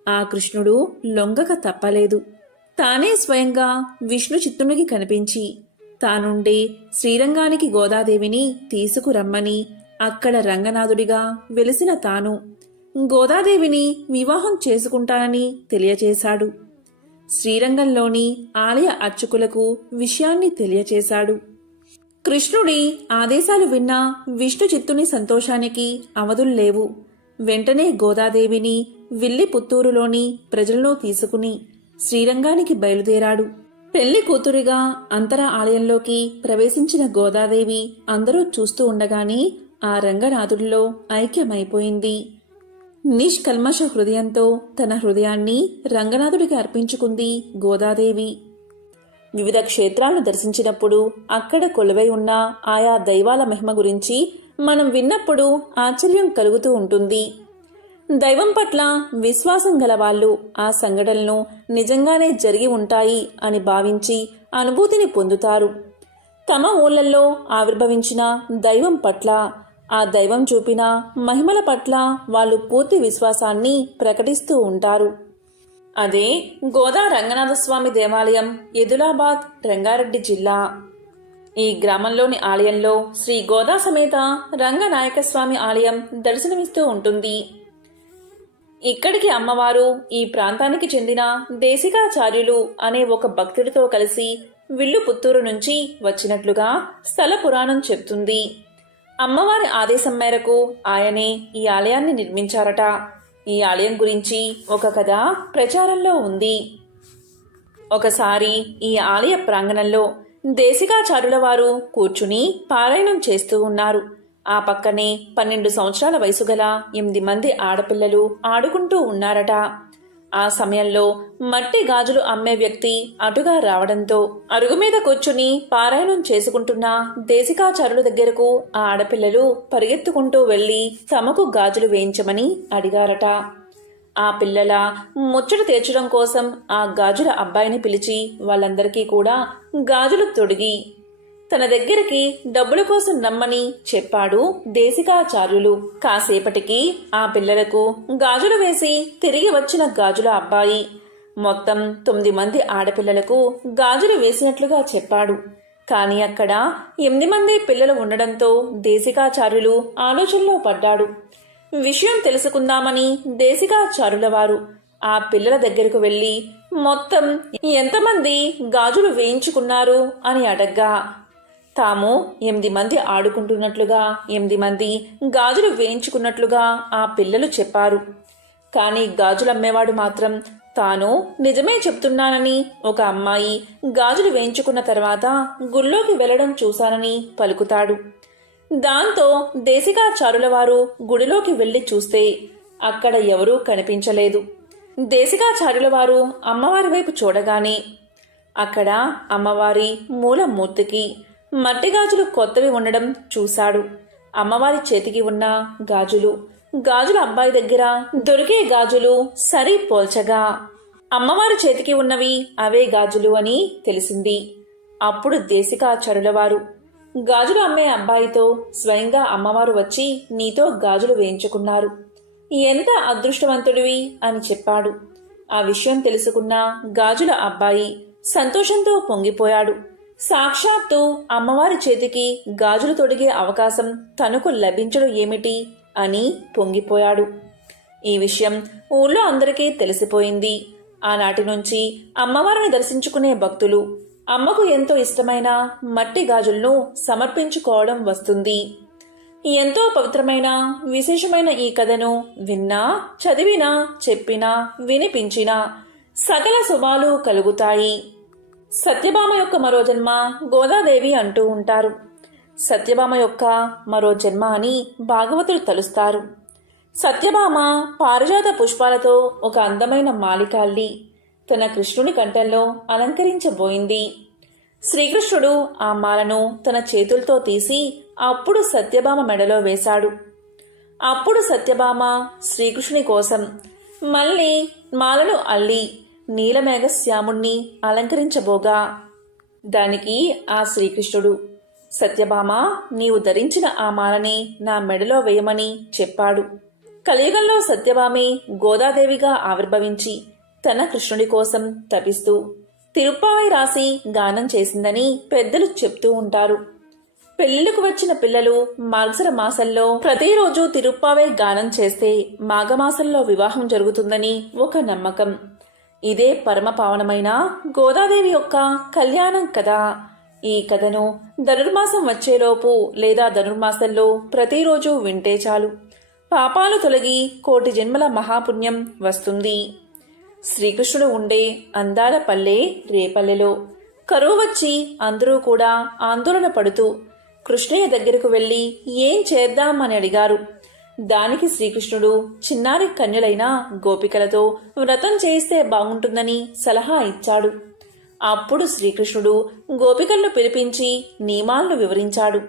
ఆ కృష్ణుడు లొంగక తప్పలేదు. తానే స్వయంగా విష్ణు చిత్తునికి కనిపించి తానుండే శ్రీరంగానికి గోదాదేవిని తీసుకురమ్మని అక్కడ రంగనాథుడిగా వెలిసిన తాను గోదాదేవిని వివాహం చేసుకుంటానని తెలియచేశాడు. శ్రీరంగంలోని ఆలయ అర్చకులకు విషయాన్ని తెలియచేశాడు. కృష్ణుడి ఆదేశాలు విన్న విష్ణు చిత్తుని సంతోషానికి అవధుల్లేవు. వెంటనే గోదాదేవిని విల్లిపుత్తూరులోని ప్రజలను తీసుకుని శ్రీరంగానికి బయలుదేరాడు. పెళ్లి కూతురిగా అంతర ఆలయంలోకి ప్రవేశించిన గోదాదేవి అందరూ చూస్తూ ఉండగానే ఆ రంగనాథుడిలో ఐక్యమైపోయింది. నిష్కల్మష హృదయంతో తన హృదయాన్ని రంగనాథుడికి అర్పించుకుంది గోదాదేవి. వివిధ క్షేత్రాలను దర్శించినప్పుడు అక్కడ కొలువై ఉన్న ఆయా దైవాల మహిమ గురించి మనం విన్నప్పుడు ఆశ్చర్యం కలుగుతూ ఉంటుంది. దైవం పట్ల విశ్వాసం గలవాళ్ళు ఆ సంఘటనలు నిజంగానే జరిగి ఉంటాయి అని భావించి అనుభూతిని పొందుతారు. తమ ఊళ్ళల్లో ఆవిర్భవించిన దైవం పట్ల, ఆ దైవం చూపిన మహిమల పట్ల వాళ్ళు పూర్తి విశ్వాసాన్ని ప్రకటిస్తూ ఉంటారు. అదే గోదా రంగనాథస్వామి దేవాలయం, ఎదులాబాద్, రంగారెడ్డి జిల్లా. ఈ గ్రామంలోని ఆలయంలో శ్రీ గోదా సమేత రంగనాయకస్వామి ఆలయం దర్శనమిస్తూ ఉంటుంది. ఇక్కడికి అమ్మవారు ఈ ప్రాంతానికి చెందిన దేశికాచార్యులు అనే ఒక భక్తుడితో కలిసి విల్లు పుత్తూరు నుంచి వచ్చినట్లుగా స్థల పురాణం చెప్తుంది. అమ్మవారి ఆదేశం మేరకు ఆయనే ఈ ఆలయాన్ని నిర్మించారట. ఈ ఆలయం గురించి ఒక కథ ప్రచారంలో ఉంది. ఒకసారి ఈ ఆలయ ప్రాంగణంలో దేశికాచార్యుల వారు కూర్చుని పారాయణం చేస్తూ ఉన్నారు. ఆ పక్కనే 12 సంవత్సరాల వయసు గల 8 మంది ఆడపిల్లలు ఆడుకుంటూ ఉన్నారట. ఆ సమయంలో మట్టి గాజులు అమ్మే వ్యక్తి అటుగా రావడంతో అరుగు మీద కూర్చుని పారాయణం చేసుకుంటున్న దేశికాచార్యుల దగ్గరకు ఆ ఆడపిల్లలు పరిగెత్తుకుంటూ వెళ్లి తమకు గాజులు వేయించమని అడిగారట. ఆ పిల్లల ముచ్చట తీర్చడం కోసం ఆ గాజుల అబ్బాయిని పిలిచి వాళ్ళందరికీ కూడా గాజులు తొడిగి తన దగ్గరికి డబ్బుల కోసం రమ్మని చెప్పాడు దేశికాచార్యులు. కాసేపటికి ఆ పిల్లలకు గాజులు వేసి తిరిగి వచ్చిన గాజుల అబ్బాయి మొత్తం 9 మంది ఆడపిల్లలకు గాజులు వేసినట్లుగా చెప్పాడు. కానీ అక్కడ 8 మంది పిల్లలు ఉండడంతో దేశికాచార్యులు ఆలోచనలో పడ్డాడు. విషయం తెలుసుకుందామని దేశికాచార్యుల వారు ఆ పిల్లల దగ్గరకు వెళ్లి మొత్తం ఎంతమంది గాజులు వేయించుకున్నారు అని అడగ్గా తాము 8 మంది ఆడుకుంటున్నట్లుగా 8 మంది గాజులు వేయించుకున్నట్లుగా ఆ పిల్లలు చెప్పారు. కానీ గాజులమ్మేవాడు మాత్రం తాను నిజమే చెప్తున్నానని, ఒక అమ్మాయి గాజులు వేయించుకున్న తర్వాత గుళ్ళోకి వెళ్లడం చూశానని పలుకుతాడు. దాంతో దేశికాచార్యుల వారు గుడిలోకి వెళ్లి చూస్తే అక్కడ ఎవరూ కనిపించలేదు. దేశికాచార్యుల వారు అమ్మవారి వైపు చూడగానే అక్కడ అమ్మవారి మూలమూర్తికి మట్టి గాజులు కొత్తవి ఉండడం చూశాడు. అమ్మవారి చేతికి ఉన్న గాజుల అబ్బాయి దగ్గర దొరికే గాజులు సరి పోల్చగా అమ్మవారి చేతికి ఉన్నవి అవే గాజులు అని తెలిసింది. అప్పుడు దేశికాచార్యుల వారు గాజులు అమ్మే అబ్బాయితో స్వయంగా అమ్మవారు వచ్చి నీతో గాజులు వేయించుకున్నారు, ఎంత అదృష్టవంతుడివి అని చెప్పాడు. ఆ విషయం తెలుసుకున్న గాజుల అబ్బాయి సంతోషంతో పొంగిపోయాడు. సాక్షాత్తు అమ్మవారి చేతికి గాజులు తొడిగే అవకాశం తనకు లభించడం ఏమిటి అని పొంగిపోయాడు. ఈ విషయం ఊళ్ళో అందరికీ తెలిసిపోయింది. ఆనాటి నుంచి అమ్మవారిని దర్శించుకునే భక్తులు అమ్మకు ఎంతో ఇష్టమైన మట్టి గాజులను సమర్పించుకోవడం వస్తుంది. ఎంతో పవిత్రమైన విశేషమైన ఈ కథను విన్నా, చదివినా, చెప్పినా, వినిపించినా సకల శుభాలు కలుగుతాయి. సత్యభామ యొక్క మరో జన్మ గోదాదేవి అంటూ ఉంటారు. సత్యభామ యొక్క మరో జన్మ అని భాగవతులు తలుస్తారు. సత్యభామ పారిజాత పుష్పాలతో ఒక అందమైన మాలికాల్లి తన కృష్ణుని కంఠంలో అలంకరించబోయింది. శ్రీకృష్ణుడు ఆ మాలను తన చేతులతో తీసి అప్పుడు సత్యభామ మెడలో వేశాడు. అప్పుడు సత్యభామ శ్రీకృష్ణుని కోసం మళ్ళీ మాలను అల్లి నీలమేఘశ్యాముణ్ణి అలంకరించబోగా దానికి ఆ శ్రీకృష్ణుడు సత్యభామ నీవు ధరించిన ఆ మాలని నా మెడలో వేయమని చెప్పాడు. కలియుగంలో సత్యభామే గోదాదేవిగా ఆవిర్భవించి తన కృష్ణుడి కోసం తపిస్తూ తిరుప్పావై రాసి గానం చేసిందని పెద్దలు చెప్తూ ఉంటారు. పెళ్లిళ్లకు వచ్చిన పిల్లలు మార్గశిర మాసంలో ప్రతిరోజు తిరుప్పావై గానం చేస్తే మాఘమాసంలో వివాహం జరుగుతుందని ఒక నమ్మకం. ఇదే పరమ పావనమైన గోదాదేవి యొక్క కళ్యాణం కదా. ఈ కథను ధనుర్మాసం వచ్చేలోపు లేదా ధనుర్మాసంలో ప్రతిరోజు వింటే చాలు పాపాలు తొలగి 1,000,000 జన్మల మహాపుణ్యం వస్తుంది. శ్రీకృష్ణుడు ఉండే అందాల పల్లె రేపల్లెలో కరువు వచ్చి అందరూ కూడా ఆందోళన పడుతూ కృష్ణయ్య దగ్గరకు వెళ్లి ఏం చేద్దామని అడిగారు. దానికి శ్రీకృష్ణుడు చిన్నారి కన్యలైన గోపికలతో వ్రతం చేయిస్తే బాగుంటుందని సలహా ఇచ్చాడు. అప్పుడు శ్రీకృష్ణుడు గోపికలను పిలిపించి నియమాలను వివరించాడు.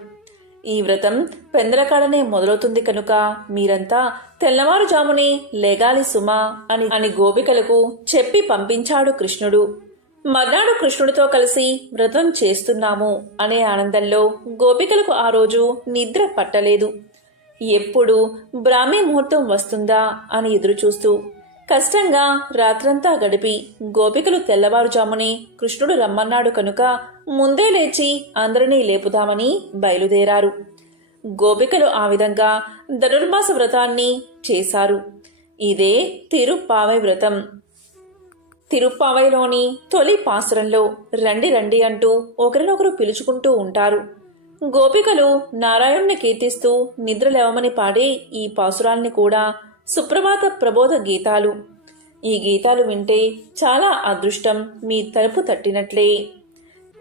ఈ వ్రతం పెందలకాడనే మొదలవుతుంది కనుక మీరంతా తెల్లవారుజామునే లేగాలి సుమా అని గోపికలకు చెప్పి పంపించాడు కృష్ణుడు. మర్నాడు కృష్ణుడితో కలిసి వ్రతం చేస్తున్నాము అనే ఆనందంలో గోపికలకు ఆ రోజు నిద్ర పట్టలేదు. ఎప్పుడు బ్రాహ్మీ ముహూర్తం వస్తుందా అని ఎదురుచూస్తూ కష్టంగా రాత్రంతా గడిపి గోపికలు తెల్లవారుజామునే కృష్ణుడు రమ్మన్నాడు కనుక ముందే లేచి అందరినీ లేపుదామని బయలుదేరారు. గోపికలు ఆ విధంగా ధనుర్మాస వ్రతాన్ని చేశారు. ఇదే తిరుప్పావై వ్రతం. తిరుప్పావైలోని తొలి పాసురంలో రండి రండి అంటూ ఒకరినొకరు పిలుచుకుంటూ ఉంటారు. గోపికలు నారాయణ్ణి కీర్తిస్తూ నిద్రలేవమని పాడే ఈ పాసురాల్ని కూడా సుప్రభాత ప్రబోధ గీతాలు. ఈ గీతాలు వింటే చాలా అదృష్టం మీ తలుపు తట్టినట్లే.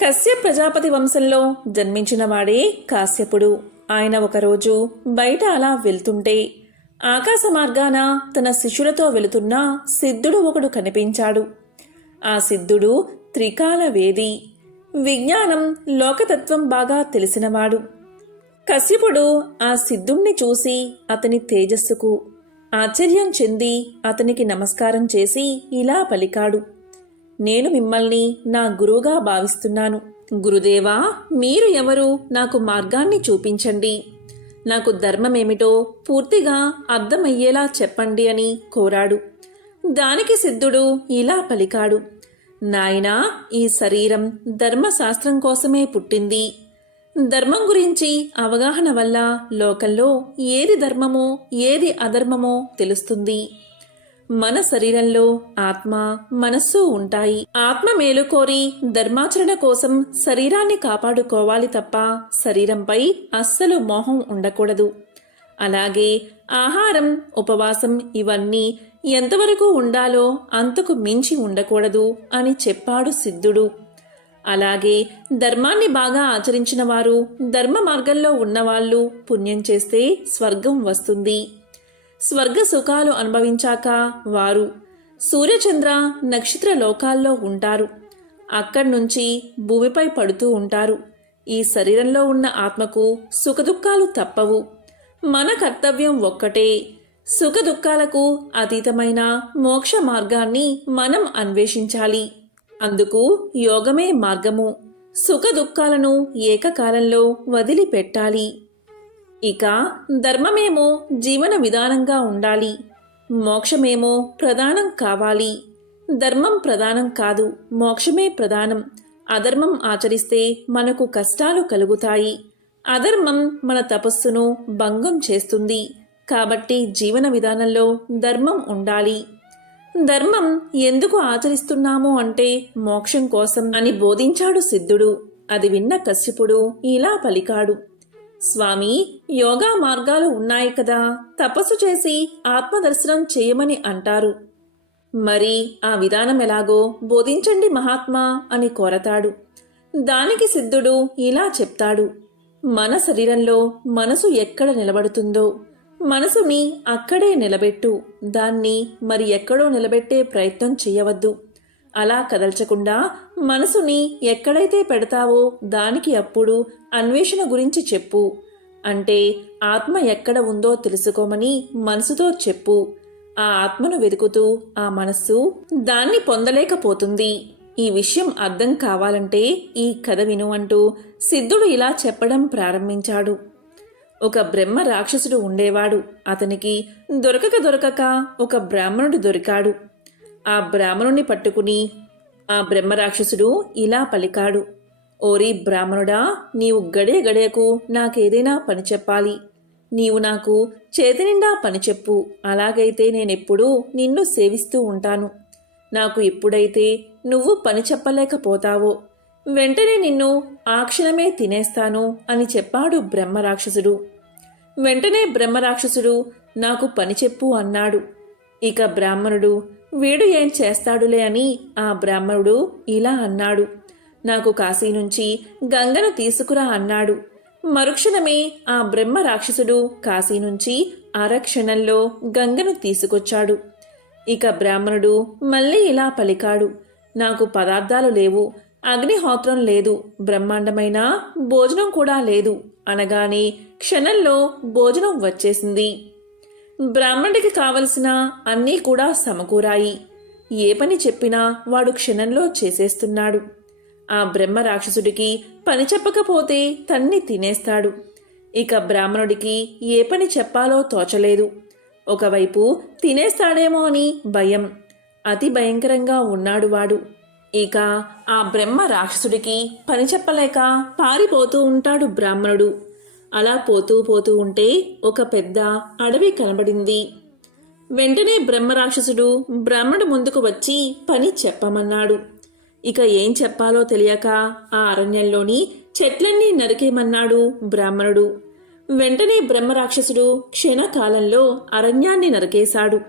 కశ్యప ప్రజాపతి వంశంలో జన్మించిన వాడే కాశ్యపుడు. ఆయన ఒకరోజు బయట అలా వెళ్తుంటే ఆకాశ మార్గాన తన శిష్యులతో వెళుతున్న సిద్ధుడు ఒకడు కనిపించాడు. ఆ సిద్ధుడు త్రికాల వేది, విజ్ఞానం లోకతత్వం బాగా తెలిసినవాడు. కశ్యపుడు ఆ సిద్ధుణ్ణి చూసి అతని తేజస్సుకు ఆశ్చర్యం చెంది అతనికి నమస్కారం చేసి ఇలా పలికాడు. నేను మిమ్మల్ని నా గురువుగా భావిస్తున్నాను. గురుదేవా, మీరు ఎవరు? నాకు మార్గాన్ని చూపించండి. నాకు ధర్మమేమిటో పూర్తిగా అర్థమయ్యేలా చెప్పండి అని కోరాడు. దానికి సిద్ధుడు ఇలా పలికాడు. నాయనా, ఈ శరీరం ధర్మశాస్త్రం కోసమే పుట్టింది. ధర్మం గురించి అవగాహన వల్ల లోకంలో ఏది ధర్మమో ఏది అధర్మమో తెలుస్తుంది. మన శరీరంలో ఆత్మ, మనస్సు ఉంటాయి. ఆత్మ మేలుకోరి ధర్మాచరణ కోసం శరీరాన్ని కాపాడుకోవాలి తప్ప శరీరంపై అస్సలు మోహం ఉండకూడదు. అలాగే ఆహారం, ఉపవాసం ఇవన్నీ ఎంతవరకు ఉండాలో అంతకు మించి ఉండకూడదు అని చెప్పాడు సిద్ధుడు. అలాగే ధర్మాన్ని బాగా ఆచరించిన వారు, ధర్మ మార్గంలో ఉన్నవాళ్లు పుణ్యం చేస్తే స్వర్గం వస్తుంది. స్వర్గ సుఖాలు అనుభవించాక వారు సూర్యచంద్ర నక్షత్ర లోకాల్లో ఉంటారు. అక్కడ్నుంచి భూమిపై పడుతూ ఉంటారు. ఈ శరీరంలో ఉన్న ఆత్మకు సుఖదుఖాలు తప్పవు. మన కర్తవ్యం ఒక్కటే, సుఖదుఖాలకు అతీతమైన మోక్ష మార్గాన్ని మనం అన్వేషించాలి. అందుకు యోగమే మార్గము. సుఖదుఖాలను ఏకకాలంలో వదిలిపెట్టాలి. ఇక ధర్మమేమో జీవన విధానంగా ఉండాలి. మోక్షమేమో ప్రధానం కావాలి. ధర్మం ప్రధానం కాదు, మోక్షమే ప్రధానం. అధర్మం ఆచరిస్తే మనకు కష్టాలు కలుగుతాయి. అధర్మం మన తపస్సును భంగం చేస్తుంది. కాబట్టి జీవన విధానంలో ధర్మం ఉండాలి. ధర్మం ఎందుకు ఆచరిస్తున్నాము అంటే మోక్షం కోసం అని బోధించాడు సిద్ధుడు. అది విన్న కశ్యపుడు ఇలా పలికాడు. స్వామి, యోగా మార్గాలు ఉన్నాయి కదా, తపస్సు చేసి ఆత్మదర్శనం చేయమని అంటారు. మరి ఆ విధానం ఎలాగో బోధించండి మహాత్మా అని కోరతాడు. దానికి సిద్ధుడు ఇలా చెప్తాడు. మన శరీరంలో మనసు ఎక్కడ నిలబడుతుందో మనసుని అక్కడే నిలబెట్టు. దాన్ని మరి ఎక్కడో నిలబెట్టే ప్రయత్నం చేయవద్దు. అలా కదల్చకుండా మనసుని ఎక్కడైతే పెడతావో దానికి అప్పుడు అన్వేషణ గురించి చెప్పు. అంటే ఆత్మ ఎక్కడ ఉందో తెలుసుకోమని మనసుతో చెప్పు. ఆ ఆత్మను వెతుకుతూ ఆ మనస్సు దాన్ని పొందలేకపోతుంది. ఈ విషయం అర్థం కావాలంటే ఈ కథ విను అంటూ సిద్ధుడు ఇలా చెప్పడం ప్రారంభించాడు. ఒక బ్రహ్మ రాక్షసుడు ఉండేవాడు. అతనికి దొరకక ఒక బ్రాహ్మణుడు దొరికాడు. ఆ బ్రాహ్మణుణ్ణి పట్టుకుని ఆ బ్రహ్మ రాక్షసుడు ఇలా పలికాడు. ఓరి బ్రాహ్మణుడా, నీవు గడియకు నాకేదైనా పని చెప్పాలి. నీవు నాకు చేతినిండా పని చెప్పు. అలాగైతే నేనెప్పుడూ నిన్ను సేవిస్తూ ఉంటాను. నాకు ఎప్పుడైతే నువ్వు పని చెప్పలేకపోతావో వెంటనే నిన్ను ఆ క్షణమే తినేస్తాను అని చెప్పాడు బ్రహ్మరాక్షసుడు. వెంటనే బ్రహ్మరాక్షసుడు నాకు పని చెప్పు అన్నాడు. ఇక బ్రాహ్మణుడు వీడు ఏం చేస్తాడులే అని ఆ బ్రాహ్మణుడు ఇలా అన్నాడు. నాకు కాశీ నుంచి గంగను తీసుకురా అన్నాడు. మరుక్షణమే ఆ బ్రహ్మ రాక్షసుడు కాశీ నుంచి అరక్షణంలో గంగను తీసుకొచ్చాడు. ఇక బ్రాహ్మణుడు మళ్ళీ ఇలా పలికాడు. నాకు పదార్థాలు లేవు, అగ్నిహోత్రం లేదు, బ్రహ్మాండమైన భోజనం కూడా లేదు. అనగానే క్షణంలో భోజనం వచ్చేసింది. బ్రాహ్మణుడికి కావలసిన అన్నీ కూడా సమకూరాయి. ఏ పని చెప్పినా వాడు క్షణంలో చేసేస్తున్నాడు. ఆ బ్రహ్మ రాక్షసుడికి పని చెప్పకపోతే తన్ని తినేస్తాడు. ఇక బ్రాహ్మణుడికి ఏ పని చెప్పాలో తోచలేదు. ఒకవైపు తినేస్తాడేమో అని భయం. అతి భయంకరంగా ఉన్నాడు వాడు. ఇక ఆ బ్రహ్మ రాక్షసుడికి పని చెప్పలేక పారిపోతూ ఉంటాడు బ్రాహ్మణుడు. అలా పోతూ పోతూ ఉంటే ఒక పెద్ద అడవి కనబడింది. వెంటనే బ్రహ్మ రాక్షసుడు బ్రాహ్మణుడు ముందుకు వచ్చి పని చెప్పమన్నాడు. ఇక ఏం చెప్పాలో తెలియక ఆ అరణ్యంలోని చెట్లన్నీ నరికేమన్నాడు బ్రాహ్మణుడు. వెంటనే బ్రహ్మ రాక్షసుడు క్షణకాలంలో అరణ్యాన్ని నరికేశాడు.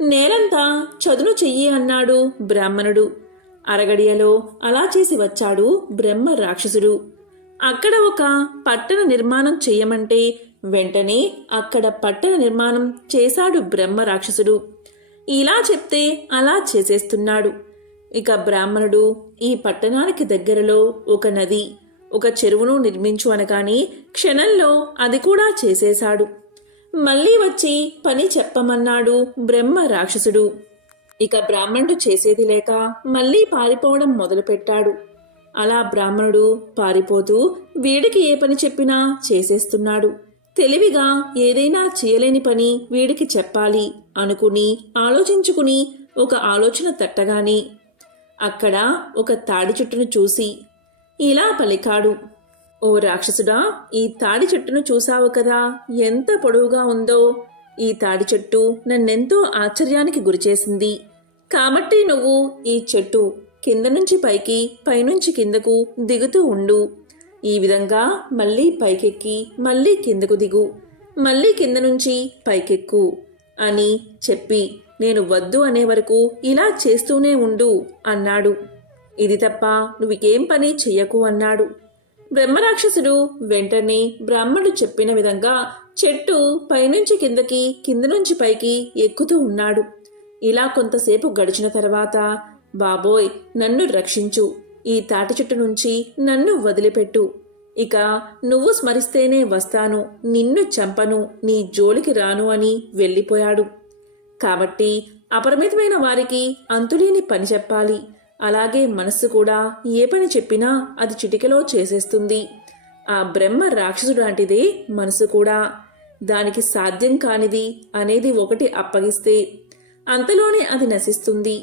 నేలంతా చదును చెయ్యి అన్నాడు బ్రాహ్మణుడు. అరగడియలో అలా చేసి వచ్చాడు బ్రహ్మ రాక్షసుడు. అక్కడ ఒక పట్టణ నిర్మాణం చెయ్యమంటే వెంటనే అక్కడ పట్టణ నిర్మాణం చేశాడు బ్రహ్మ రాక్షసుడు. ఇలా చెప్తే అలా చేసేస్తున్నాడు. ఇక బ్రాహ్మణుడు ఈ పట్టణానికి దగ్గరలో ఒక నది, ఒక చెరువును నిర్మించు అనగానే క్షణంలో అది కూడా చేసేశాడు. మళ్ళీ వచ్చి పని చెప్పమన్నాడు బ్రహ్మ రాక్షసుడు. ఇక బ్రాహ్మణుడు చేసేది లేక మళ్ళీ పారిపోవడం మొదలుపెట్టాడు. అలా బ్రాహ్మణుడు పారిపోతూ వీడికి ఏ పని చెప్పినా చేసేస్తున్నాడు. తెలివిగా ఏదైనా చేయలేని పని వీడికి చెప్పాలి అనుకుని ఆలోచించుకుని ఒక ఆలోచన తట్టగానే అక్కడ ఒక తాడి చెట్టును చూసి ఇలా పలికాడు. ఓ రాక్షసుడా, ఈ తాడి చెట్టును చూసావు కదా, ఎంత పొడవుగా ఉందో. ఈ తాడి చెట్టు నన్నెంతో ఆశ్చర్యానికి గురిచేసింది. కాబట్టి నువ్వు ఈ చెట్టు కింద నుంచి పైకి, పైనుంచి కిందకు దిగుతూ ఉండు. ఈ విధంగా మళ్ళీ పైకెక్కి మళ్ళీ కిందకు దిగు, మళ్ళీ కింద నుంచి పైకెక్కు అని చెప్పి నేను వద్దు అనే వరకు ఇలా చేస్తూనే ఉండు అన్నాడు. ఇది తప్ప నువ్వేం పని చెయ్యకు అన్నాడు. బ్రహ్మరాక్షసుడు వెంటనే బ్రాహ్మణుడు చెప్పిన విధంగా చెట్టు పైనుంచి కిందకి, కింద నుంచి పైకి ఎక్కుతూ ఉన్నాడు. ఇలా కొంతసేపు గడిచిన తర్వాత, బాబోయ్ నన్ను రక్షించు, ఈ తాటి చెట్టు నుంచి నన్ను వదిలిపెట్టు. ఇక నువ్వు స్మరిస్తేనే వస్తాను, నిన్ను చంపను, నీ జోలికి రాను అని వెళ్ళిపోయాడు. కాబట్టి అపరిమితమైన వారికి అంతులేని పని చెప్పాలి. అలాగే మనస్సు కూడా ఏ పని చెప్పినా అది చిటికెలో చేసేస్తుంది. ఆ బ్రహ్మ రాక్షసుడు లాంటిదే మనసు కూడా. దానికి సాధ్యం కానిది అనేది ఒకటి అప్పగిస్తే అంతలోనే అది నశిస్తుంది.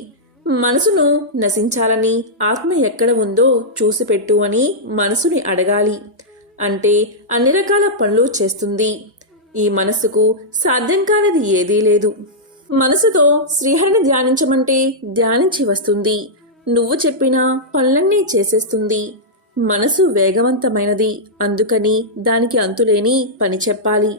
మనసును నశించాలని ఆత్మ ఎక్కడ ఉందో చూసిపెట్టు అని మనసుని అడగాలి. అంటే అన్ని రకాల పనులు చేస్తుంది. ఈ మనసుకు సాధ్యం కానిది ఏదీ లేదు. మనసుతో శ్రీహరిని ధ్యానించమంటే ధ్యానించి వస్తుంది. నువ్వు చెప్పిన పనులన్నీ చేసేస్తుంది. మనసు వేగవంతమైనది, అందుకని దానికి అంతులేని పని చెప్పాలి.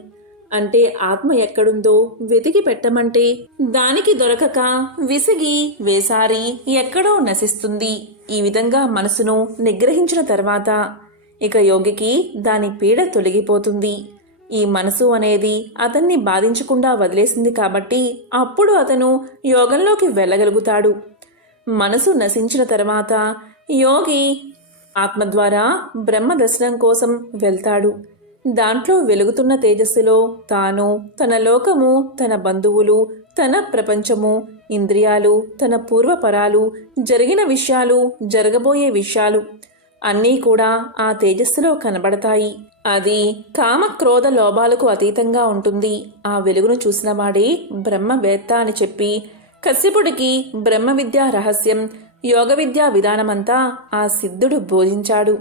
అంటే ఆత్మ ఎక్కడుందో వెతికి పెట్టమంటే దానికి దొరకక విసిగి వేసారి ఎక్కడో నశిస్తుంది. ఈ విధంగా మనసును నిగ్రహించిన తర్వాత ఇక యోగికి దాని పీడ తొలగిపోతుంది. ఈ మనసు అనేది అతన్ని బాధించకుండా వదిలేసింది కాబట్టి అప్పుడు అతను యోగంలోకి వెళ్ళగలుగుతాడు. మనసు నశించిన తర్వాత యోగి ఆత్మ ద్వారా బ్రహ్మ దర్శనం కోసం వెళ్తాడు. దాంట్లో వెలుగుతున్న తేజస్సులో తాను, తన లోకము, తన బంధువులు, తన ప్రపంచము, ఇంద్రియాలు, తన పూర్వపరాలు, జరిగిన విషయాలు, జరగబోయే విషయాలు అన్నీ కూడా ఆ తేజస్సులో కనబడతాయి. అది కామ క్రోధ లోభాలకు అతీతంగా ఉంటుంది. ఆ వెలుగును చూసినవాడే బ్రహ్మవేత్త అని చెప్పి కశ్యపుడికి బ్రహ్మ విద్యా రహస్యం, యోగ విద్యా విధానమంతా ఆ సిద్ధుడు బోధించాడు.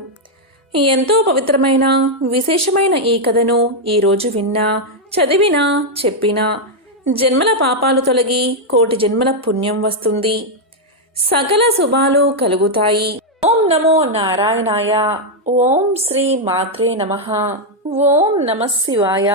ఎంతో పవిత్రమైన విశేషమైన ఈ కథను ఈరోజు విన్నా, చదివినా, చెప్పినా జన్మల పాపాలు తొలగి కోటి జన్మల పుణ్యం వస్తుంది. సకల శుభాలు కలుగుతాయి. ఓం నమో నారాయణాయ. ఓం శ్రీ మాత్రే నమః. ఓం నమః శివాయ.